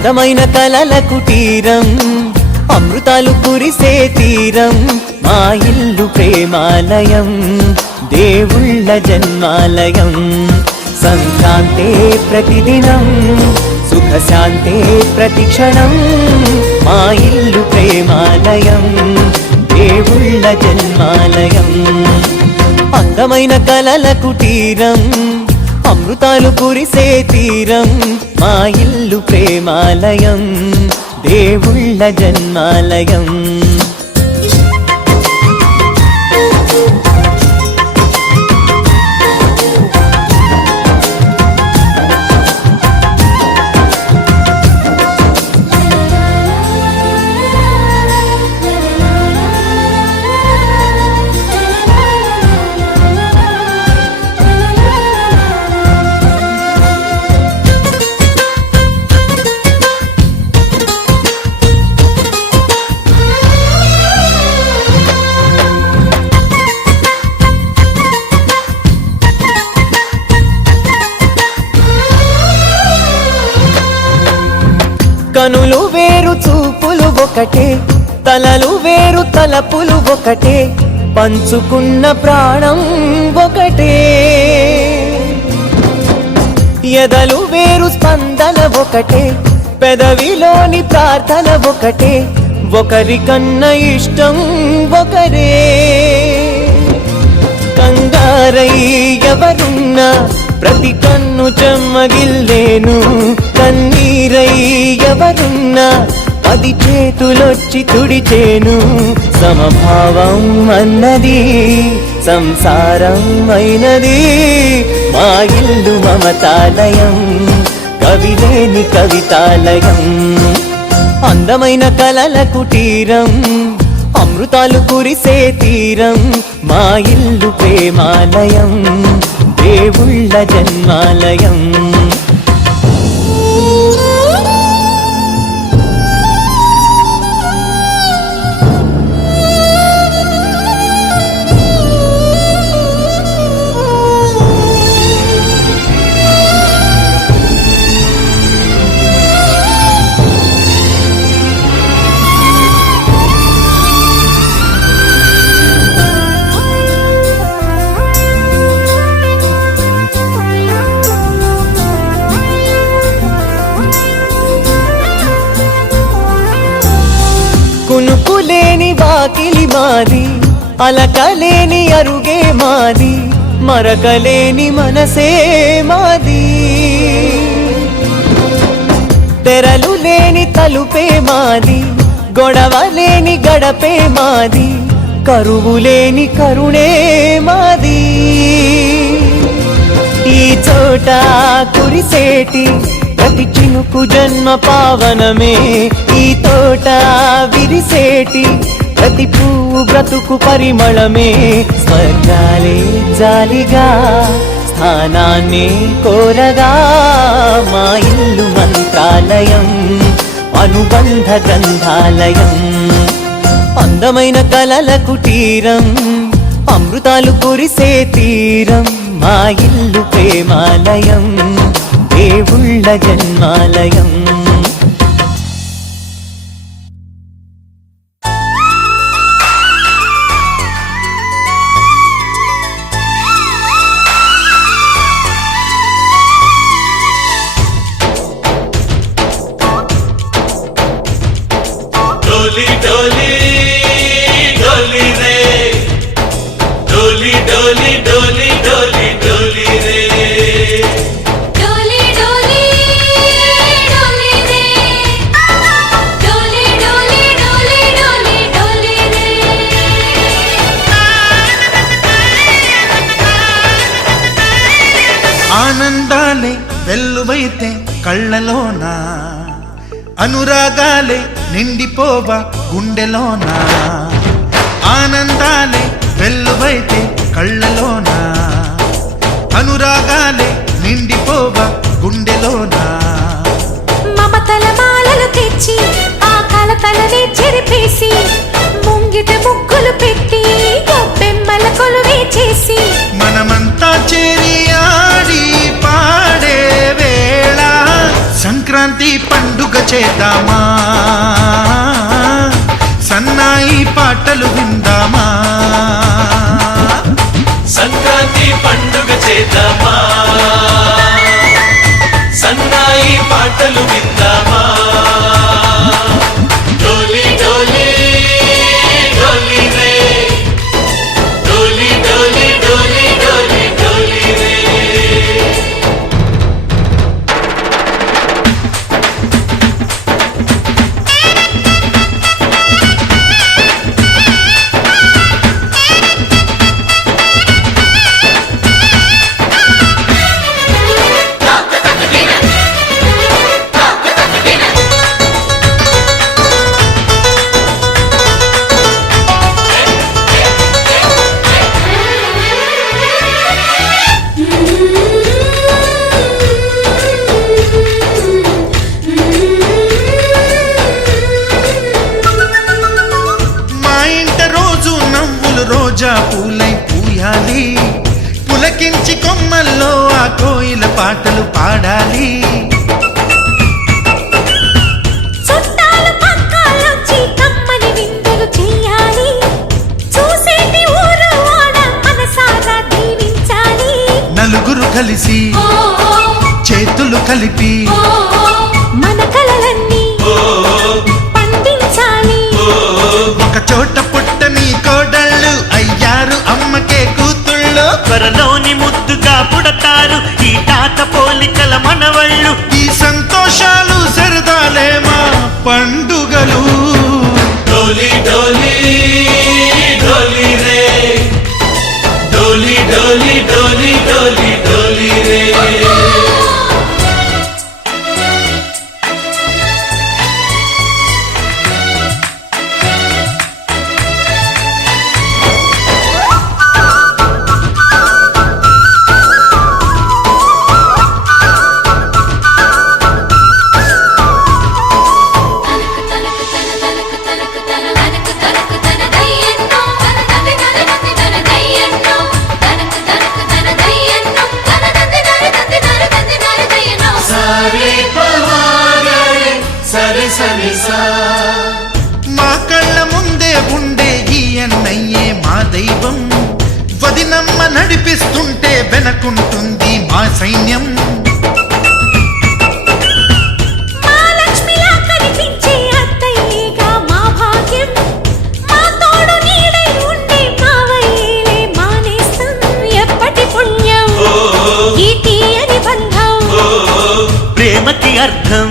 అందమైన కలల కుటీరం, అమృతాలు కురిసే తీరం, మా ఇల్లు ప్రేమాలయం, దేవుళ్ళ జన్మాలయం. సంక్రాంతే ప్రతిదినం, సుఖశాంతే ప్రతిక్షణం, మా ఇల్లు ప్రేమాలయం, దేవుళ్ళ జన్మాలయం. అందమైన కలల కుటీరం, అమృతాలు కురిసే తీరం, మా ఇల్లు ప్రేమాలయం, దేవుళ్ళ జన్మాలయం. కనులు వేరు చూపులు ఒకటే, తలలు వేరు తలపులు ఒకటే, పంచుకున్న ప్రాణం ఒకటే. ఎదలు వేరు స్పందన ఒకటే, పెదవిలోని ప్రార్థన ఒకటే, ఒకరికన్నా ఇష్టం ఒకరే. కంగారై ఎవరున్నా ప్రతి కన్ను చెమ్మగిల్లేను, కన్నీరై ఎవరున్నా 10 చేతులొచ్చి తుడిచేను. సమభావం అన్నది సంసారం అయినది, మా ఇల్లు మమతాలయం, కవిలేని కవితాలయం. అందమైన కలల కుటీరం, అమృతాలు కురిసే తీరం, మా ఇల్లు ప్రేమాలయం, దేవుళ్ళ జన్మాలయం. కునుకులేని వాకిలి మాది, అలకలేని అరుగే మాది, మరకలేని మనసే మాది. తెరలు లేని తలుపే మాది, గొడవలేని గడపే మాది, కరువులేని కరుణే మాది. ఈ చోట కురిసేటి ప్రతి చినుకు జన్మ పావనమే, ఈ తోట విరిసేటి ప్రతి పువ్వు బ్రతుకు పరిమళమే. స్వర్గాలే జాలిగా స్థానాన్ని కోరగా, మా ఇల్లు మంత్రాలయం, అనుబంధ గ్రంథాలయం. అందమైన కలల కుటీరం, అమృతాలు కురిసే తీరం, మా ఇల్లు ప్రేమాలయం, దేవుళ్ళ జన్మాలయం. डोली डोली डोली रे, डोली डोली डोली डोली डोली रे, डोली डोली डोली रे, डोली डोली डोली डोली डोली रे. ఆనందాలే వెల్లువైతే కళ్ళలోన, అనురాగాలే నిండిపోవా గుండెలోన. ఆనందాలే వెల్లువైతే కళ్ళలోన, అనురాగాలే నిండిపోవా గుండెలోన. మమతల మాలలు తెచ్చి ఆ కలతలనే చెరిపేసి, ముంగిట ముగ్గులు పెట్టి గొబ్బెమ్మల కొలువే చేసి, మనమంతా చేరి ఆడి పాడే వేళ సంక్రాంతి సంక్రాంతి పండుగ చేద్దామా, సన్నాయి పాటలు విందామా. సంక్రాంతి పండుగ చేద్దామా, సన్నాయి పాటలు విందామా. డోలి డోలి డోలి రే, డోలి డోలి డోలి డోలి డోలి రే. మా ఇంట రోజు నవ్వులు రోజా పూలై పూయాలి, పులకించి కొమ్మల్లో ఆ కోయిల పాటలు పాడాలి. చుట్టాలు పక్కాలొచ్చి కమ్మని విందులు చెయ్యాలి, చూసేటి ఊరు వాడ మనసారా దీవించాలి. నలుగురు కలిసి చేతులు కలిపి మన కలలన్నీ పండించాలి. ఒక చోట పుట్టని కోడళ్ళు అయ్యారు అమ్మకే కూతుళ్ళు. త్వరలోని ముద్దుగా పుడతారు ఈ తాత పోలికల మనవళ్ళు. ఈ సంతోషాలు సరదాలే మా పండుగలు. డోలి డోలి డోలి రే, డోలి డోలి డోలి డోలి డోలి రే. సారే పవారే సరి సరి సా. మా కళ్ళ ముందే ఉండే ఈ అన్నయ్యే మా దైవం. వదినమ్మ నడిపిస్తుంటే వెనకుంటుంది మా సైన్యం. మా లక్ష్మిలా కనిపించే అత్తయ్యేగా మా భాగ్యం, మా తోడు నీడై ఉండే మావయ్యేలే మా నేస్తం. ఎప్పటి పుణ్యం ఈ తీయని బంధం, ప్రేమకి అర్థం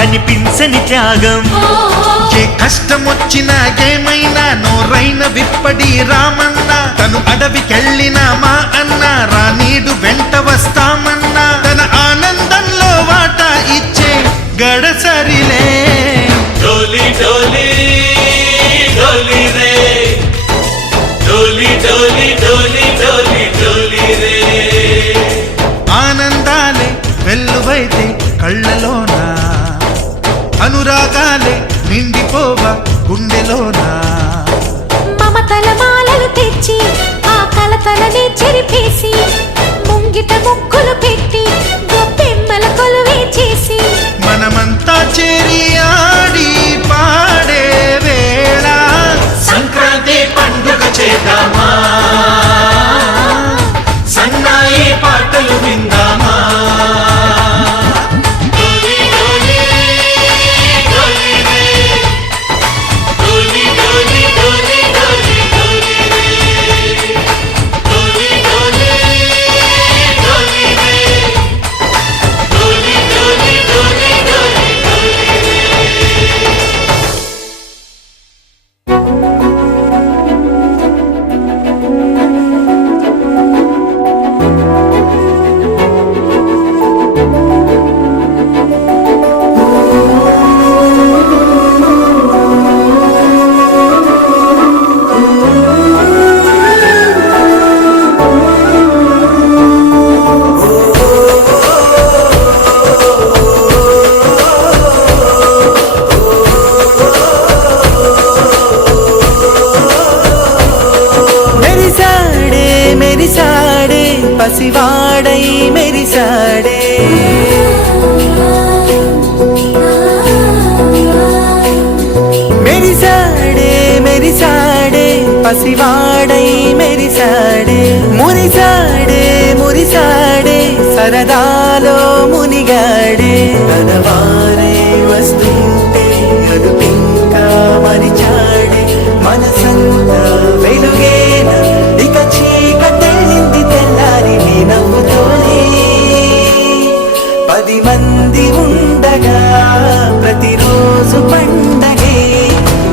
కనిపించని త్యాగం. ఏ కష్టం వచ్చినా ఏమైనా నోరైన విప్పడి రామన్న. తను అడవికెళ్ళిన మా అన్న రానీడు వెంట వస్తామన్నా. తన ఆనందంలో వాటా ఇచ్చే గడసరిలే. డోలి డోలి డోలి రే, డోలి డోలి డోలి డోలి డోలి రే. ఆనందాలే వెల్లువైతే కళ్ళలోన, అనురాగాలే నిండిపోవా గుండెలోన. మమతల మాలలు తెచ్చి ఆ కలతలనే చెరిపేసి, ముంగిట ముక్కులు పెట్టి గొప్పెమ్మల కొలువే చేసి, మనమంతా చేరి ఆడి పాడే వేళ సంక్రాంతి పండుగ చేద్దామా, సన్నాయి పాటలు విందామా. డోలి డోలి డోలి రే, డోలి డోలి డోలి డోలి డోలి రే, డోలి డోలి డోలి రే. పసివాడై మెరిసాడే మురిసాడే మురిసాడే సరదాలో మునిగాడే తనవారే వస్తుంటే అదుపింకా మరిచాడే మనసంతా వెలుగేన ఇక చీకటెళ్ళింది తెల్లారి నీ నవ్వుతోనే 10 మంది ఉండగా ప్రతిరోజు పండగే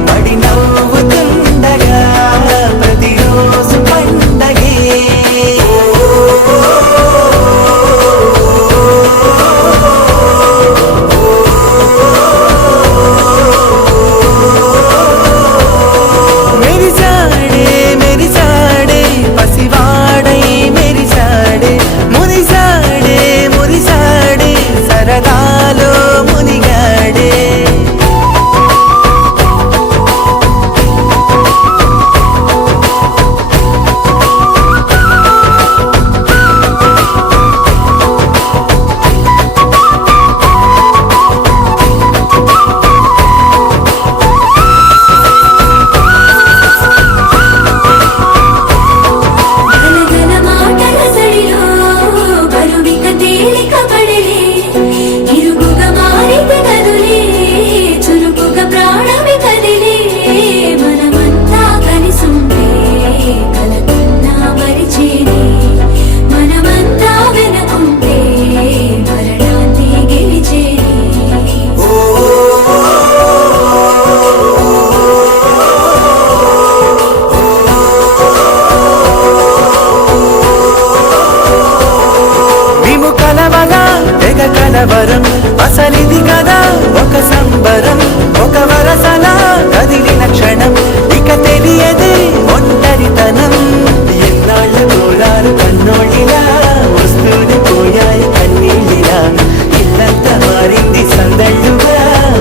పడి నవ్వుతుండగా ప్రతిరోజు పండగే మెరిసాడే మెరిసాడే పసివాడై మెరిసాడే మురిసాడే మురిసాడే సరదాలో మునిగాడే గలగల మాటల సడిలో బరువిక తేలిక పడలే ఇరుగుగా మారితే కదులే చురుకుగా ప్రాణమి కదిలే మనమంతా కలిసుంటే కలకున్నా మరిచేనే మనమంతా వెనకుంటే మరణాన్ని గెలిచేనే మేము కలవగా తెగ కలవరం అసలిది కదా ఒక సంబరం ఒక వరసలా కదిలిన క్షణం ఇక తెలియదే ఒంటరితనం ఎన్నాళ్ళ కోరాలు కన్నోళ్ళిలా వస్తూనే పోయాయి కన్నీళ్ళిలా ఇల్లంతా మారింది సందళ్ళుగా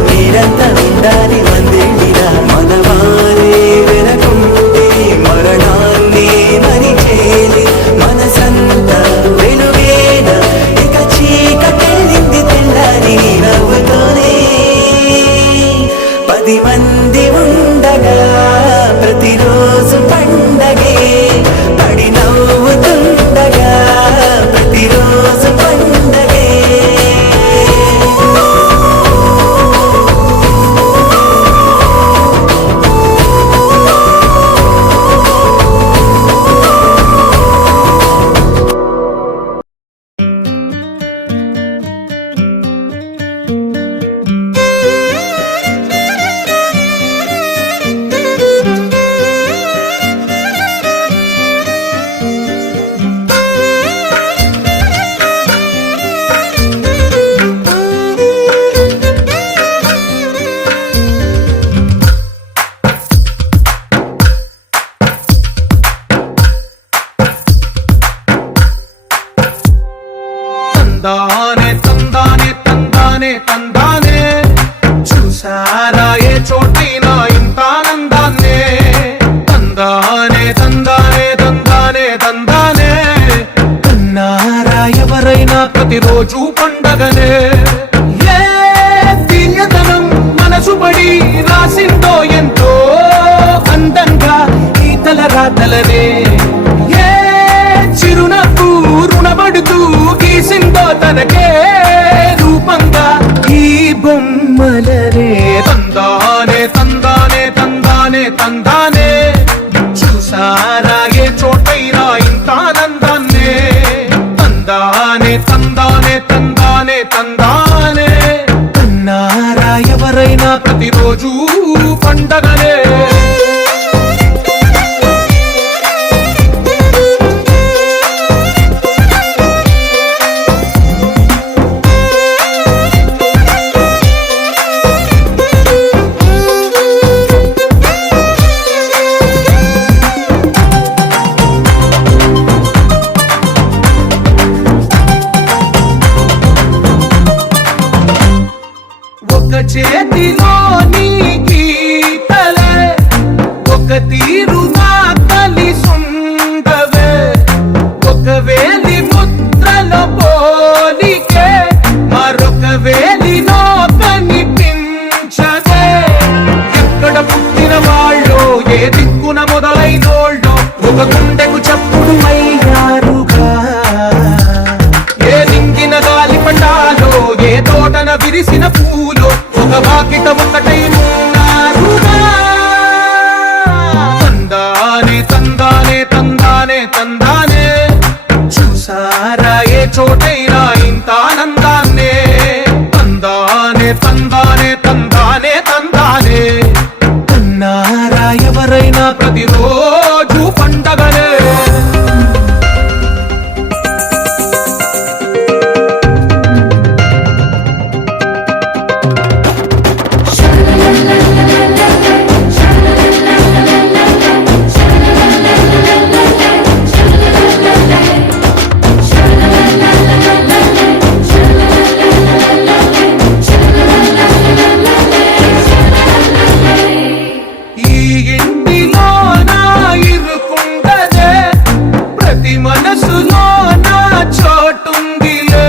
మీరంతా ఉండాలి వందేళ్ళిలా మనవారే వెనకుంటే మరణాన్ని మరిచేలి మనసంతా వెలుగేన ఇక చీకటెళ్ళింది తెల్లారి నీ నవ్వుతోనే 10 మంది ఉండగా ప్రతిరోజు పండగే పడి నవ్వుతుండగా ప్రతిరోజు పండగే తందానే తందానే తందానే తందానే చూసారా ఏ చోటైనా ఇంత ఆనందాన్నే తందానే తందానే తందానే తందానే కన్నారా ఎవరైనా ప్రతిరోజు పండగనే ఏ తీయదనం మనసు పడి రాసిందో ఎంతో అందంగా ఈ తలరాతలనే ఏ చిరునవ్వు రుణపడుతూ గీసిందో తనకే రూపంగా ఈ బొమ్మలనే తందానే తందానే తందానే తందానే చూసారా ఏ చోటైనా ఇంత ఆనందాన్నే తందానే తందానే తందానే తందానే కన్నారా ఎవరైనా ప్రతిరోజు పండగనే ఒక చేతిలో నీ గీతలే ఒక తీరుగా కలిసుండవే ఒక వేలి ముద్రల పోలికే మరొక వేలిలో కనిపించదే ఎక్కడ పుట్టిన వాళ్ళో ఏ దిక్కున మొదలైనో విరిసిన పూలు ఒక వాకిట ఒకటై ఉన్నారుగా. తందానే తందానే తందానే తందానే చూసారా ఏ చోటైనా ఇంత ఆనందాన్నే. తందానే తందానే తందానే తందానే అన్నారా ఎవరైనా ప్రతిరోజు పండగలే. ఈ ఇంటిలో నా ఇరుకుండదే ప్రతి మనసులో నా చోటుందిలే.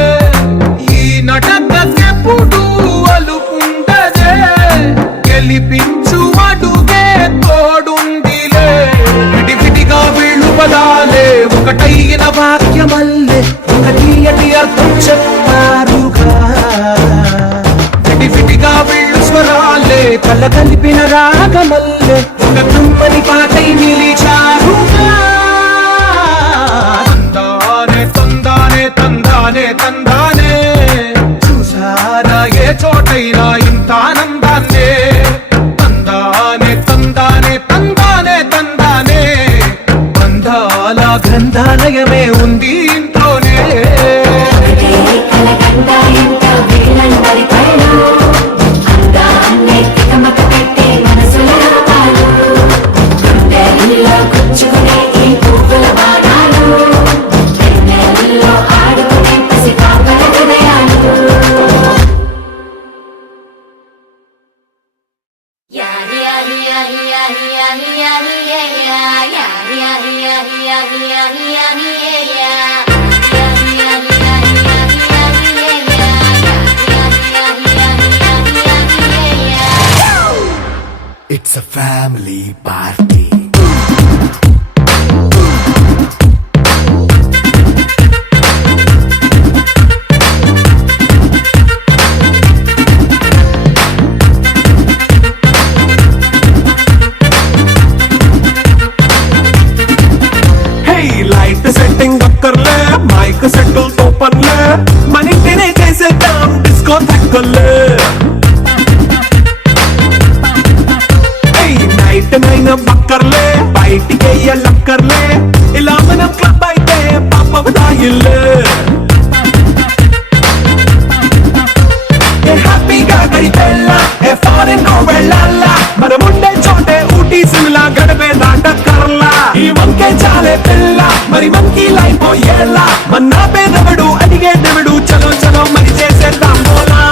ఈ నటకెప్పుడు అలుపుండదే గెలిపించు అడుగే తోడుందిలే. విడివిడిగా వీళ్ళు పదాలే ఒకటైన వాక్యమల్లే ఒక తీయటి అర్థం చెప్పారుగా. విడివిడిగా వీళ్ళు స్వరాలే కళ్ళ కలిపిన రాగమల్లే ఒక కమ్మని పాటై నిలిచారుగా. తందానే తందానే తందానే తందానే చూసారా ఏ చోటైనా ఇంత ఆనందాన్నే. తందానే తందానే తందానే తందానే బంధాల గ్రంథాలయమే ఉంది ఇంట్లోనే. కలకండా ఇంత వీళ్ళందరి కళ్ళు అందాన్ని తికమక పెట్టే మనసుల పాలు గుండెల్లో గుచ్చుకునే ఈ పువ్వుల బాణాలు వెన్నెల్లో ఆడుకునే పసి పాపల హృదయాలు. యారి యారి యారి యారి యారి యారి యారి యారి యారి యారి యారి యారి యారి It's a family party. Hey, light setting అక్కర్లే మైక్ సెట్టుల్ తో పర్లే మన ఇంటినే చేసేద్దాం డిస్కో థక్కర్లే. నైట్ నైన్ బక్కర్లే బయటికి లక్కర్లే ఇలా మనం క్లబ్ అయితే పాపదాయిల్లే. హ్యాపీగా గడిపెళ్ళా ఏ ఫారెన్ వెళ్ళాలా మనం ఉండే చోటే ఊటీ సిమ్లా గడిపే దాటక్కర్లా. ఈ వంకే చాలే పిల్ల మరి మనకి లైఫ్ ఏళ్ళ మన్నా పేదవడు అడిగేదెవడు చలో చలో మరి చేసేద్దాం పోలా.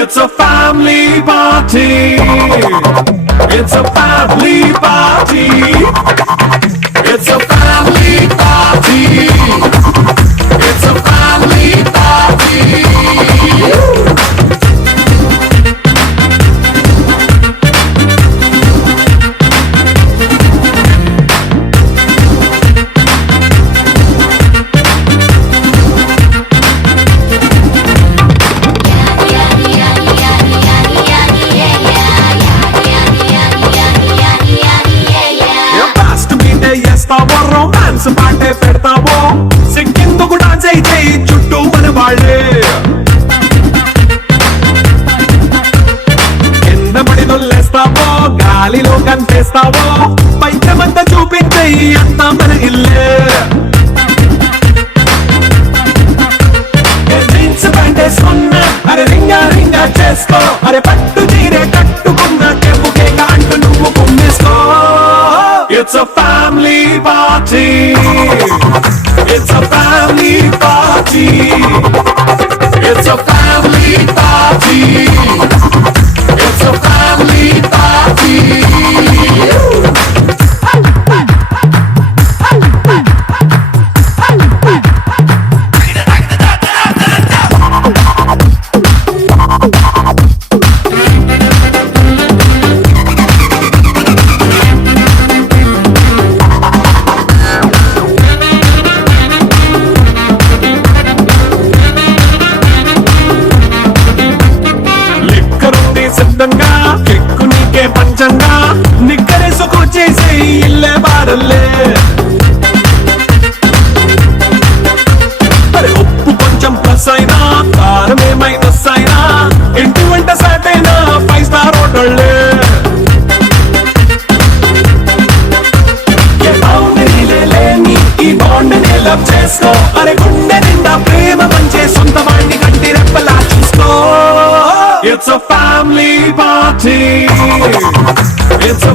It's a family party. It's a family party. It's a family party. It's a family party. Romance పాటే పెడతావో సిక్కిందుకు డాన్స్ అయితే చుట్టూ మన వాళ్ళే. కింద పడి నొల్లేస్తావో గాలిలో కనిపిస్తావో పైకమంతా చూపించే అంతా మన ఇల్లే. జీన్స్ ప్యాంట్ వేసుకున్నా అరే రింగా రింగా చేసుకో అరే పట్టు చీరే కట్టుకున్న చెప్పుకే అంటూ నువ్వు కుమ్మేసుకో. It's a family party. It's a family party. It's a family party. It's a family party. ఇష్టంగా నిక్కరేసుకొచ్చేసే ఇల్లే బారల్లే అరే ఉప్పు కొంచెం ప్లస్ అయినా కారమే మైనస్ అయినా ఇంటి వంట సెట్ అయినా 5 స్టార్ హోటళ్ళే ఏ బౌండరీలే లేని ఈ బాండ్ ని లవ్ చేసుకో అరే గుండె నిండా ప్రేమ పంచే సొంత వాణ్ణి కంటి రెప్పలా చూసుకో It's a family party. It's a